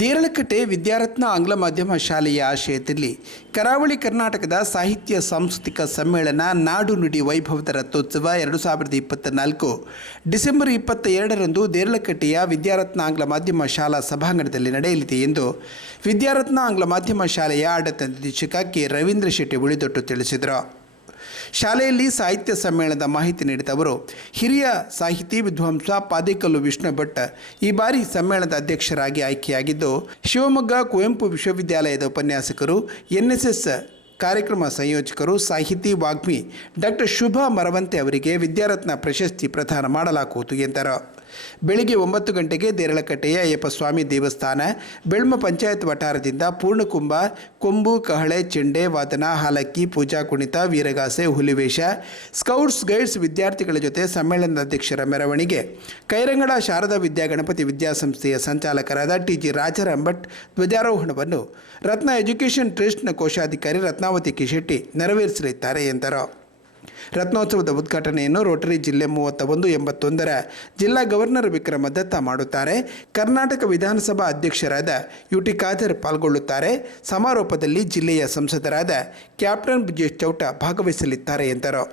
ದೇರಳಕಟ್ಟೆ ವಿದ್ಯಾರತ್ನ ಆಂಗ್ಲ ಮಾಧ್ಯಮ ಶಾಲೆಯ ಆಶ್ರಯದಲ್ಲಿ ಕರಾವಳಿ ಕರ್ನಾಟಕದ ಸಾಹಿತ್ಯ ಸಾಂಸ್ಕೃತಿಕ ಸಮ್ಮೇಳನ ನಾಡು ನುಡಿ ವೈಭವದ ರಥೋತ್ಸವ 2024 ಡಿಸೆಂಬರ್ 22ರಂದು ದೇರಳಕಟ್ಟೆಯ ವಿದ್ಯಾರತ್ನ ಆಂಗ್ಲ ಮಾಧ್ಯಮ ಶಾಲಾ ಸಭಾಂಗಣದಲ್ಲಿ ನಡೆಯಲಿದೆ ಎಂದು ವಿದ್ಯಾರತ್ನ ಆಂಗ್ಲ ಮಾಧ್ಯಮ ಶಾಲೆಯ ಆಡಳಿತ ನಿರ್ದೇಶಕ ಕೆ ರವೀಂದ್ರ ಶೆಟ್ಟಿ ಉಳಿದೊಟ್ಟು ತಿಳಿಸಿದರು. ಶಾಲೆಯಲ್ಲಿ ಸಾಹಿತ್ಯ ಸಮ್ಮೇಳನದ ಮಾಹಿತಿ ನೀಡಿದ ಅವರು, ಹಿರಿಯ ಸಾಹಿತಿ ವಿದ್ವಾಂಸ ಪಾದೇಕಲ್ಲು ವಿಷ್ಣು ಭಟ್ ಈ ಬಾರಿ ಸಮ್ಮೇಳನದ ಅಧ್ಯಕ್ಷರಾಗಿ ಆಯ್ಕೆಯಾಗಿದ್ದು, ಶಿವಮೊಗ್ಗ ಕುವೆಂಪು ವಿಶ್ವವಿದ್ಯಾಲಯದ ಉಪನ್ಯಾಸಕರು, ಎನ್ಎಸ್ಎಸ್ ಕಾರ್ಯಕ್ರಮ ಸಂಯೋಜಕರು, ಸಾಹಿತಿ ವಾಗ್ಮಿ ಡಾಕ್ಟರ್ ಶುಭಾ ಮರವಂತೆ ಅವರಿಗೆ ವಿದ್ಯಾರತ್ನ ಪ್ರಶಸ್ತಿ ಪ್ರದಾನ ಮಾಡಲಾಗುವುದು ಎಂದರು. ಬೆಳಿಗ್ಗೆ 9 ಗಂಟೆಗೆ ದೇರಳಕಟ್ಟೆಯ ಅಯ್ಯಪ್ಪ ಸ್ವಾಮಿ ದೇವಸ್ಥಾನ ಬೆಳ್ಮ ಪಂಚಾಯತ್ ವಠಾರದಿಂದ ಪೂರ್ಣಕುಂಭ, ಕೊಂಬು, ಕಹಳೆ, ಚೆಂಡೆ ವಾದನ, ಹಾಲಕ್ಕಿ, ಪೂಜಾ ಕುಣಿತ, ವೀರಗಾಸೆ, ಹುಲಿವೇಷ, ಸ್ಕೌಟ್ಸ್ ಗೈಡ್ಸ್ ವಿದ್ಯಾರ್ಥಿಗಳ ಜೊತೆ ಸಮ್ಮೇಳನದ ಅಧ್ಯಕ್ಷರ ಮೆರವಣಿಗೆ, ಕೈರಂಗಡ ಶಾರದಾ ವಿದ್ಯಾಗಣಪತಿ ವಿದ್ಯಾಸಂಸ್ಥೆಯ ಸಂಚಾಲಕರಾದ ಟಿ.ಜಿ. ರಾಜಾರಾಮ್ ಭಟ್ ಧ್ವಜಾರೋಹಣವನ್ನು ರತ್ನ ಎಜುಕೇಷನ್ ಟ್ರಸ್ಟ್ನ ಕೋಶಾಧಿಕಾರಿ ರತ್ನಾವತಿ ಕಿಶೆಟ್ಟಿ ನೆರವೇರಿಸಲಿದ್ದಾರೆ ಎಂದರು. ರತ್ನೋತ್ಸವದ ಉದ್ಘಾಟನೆಯನ್ನು ರೋಟರಿ ಜಿಲ್ಲೆ 3181ರ ಜಿಲ್ಲಾ ಗವರ್ನರ್ ವಿಕ್ರಮ ದತ್ತ ಮಾಡುತ್ತಾರೆ. ಕರ್ನಾಟಕ ವಿಧಾನಸಭಾ ಅಧ್ಯಕ್ಷರಾದ ಯುಟಿ ಖಾದರ್ ಪಾಲ್ಗೊಳ್ಳುತ್ತಾರೆ. ಸಮಾರೋಪದಲ್ಲಿ ಜಿಲ್ಲೆಯ ಸಂಸದರಾದ ಕ್ಯಾಪ್ಟನ್ ಬ್ರಿಜೇಶ್ ಚೌಟ ಭಾಗವಹಿಸಲಿದ್ದಾರೆ ಎಂದರು.